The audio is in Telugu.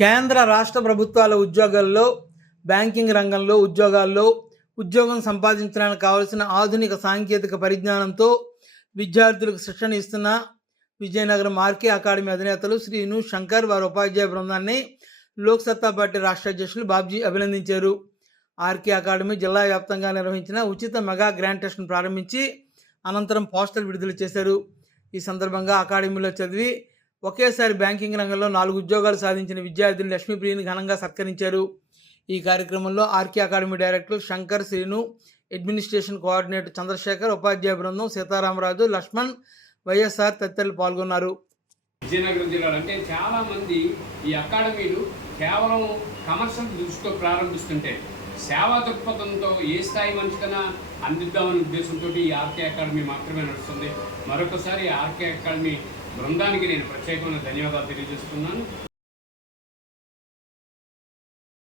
కేంద్ర రాష్ట్ర ప్రభుత్వాల ఉద్యోగాల్లో, బ్యాంకింగ్ రంగంలో ఉద్యోగం సంపాదించడానికి కావలసిన ఆధునిక సాంకేతిక పరిజ్ఞానంతో విద్యార్థులకు శిక్షణ ఇస్తున్న విజయనగరం ఆర్కే అకాడమీ అధినేతలు శ్రీను శంకర్ వారి ఉపాధ్యాయ బృందాన్ని లోక్ సత్తా పార్టీ రాష్ట్ర అధ్యక్షులు బాబ్జీ అభినందించారు. ఆర్కే అకాడమీ జిల్లా వ్యాప్తంగా నిర్వహించిన ఉచిత మెగా గ్రాండ్ టెస్ట్ను ప్రారంభించి అనంతరం పోస్టర్ విడుదల చేశారు. ఈ సందర్భంగా అకాడమీలో చదివి ఒకేసారి బ్యాంకింగ్ రంగంలో 4 ఉద్యోగాలు సాధించిన విద్యార్థిని లక్ష్మీప్రియని ఘనంగా సత్కరించారు. ఈ కార్యక్రమంలో RK academy director Shankar, Srinu, administration coordinator Chandrasekhar, ఉపాధ్యాయ బృందం సీతారామరాజు, లక్ష్మణ్, వైఎస్ఆర్ తదితరులు పాల్గొన్నారు. విజయనగరం జిల్లాలో అంటే చాలామంది ఈ అకాడమీలు కేవలం కమర్షియల్ దృష్టితో ప్రారంభిస్తుంటే సేవా దృక్పథంతో ఏ స్థాయి మనిషికైనా అందిద్దామనే ఉద్దేశంతో ఈ ఆర్కే అకాడమీ మాత్రమే నడుస్తుంది. మరొకసారి ఆర్కే అకాడమీ బృందానికి నేను ప్రత్యేకమైన ధన్యవాదాలు తెలియజేస్తున్నాను.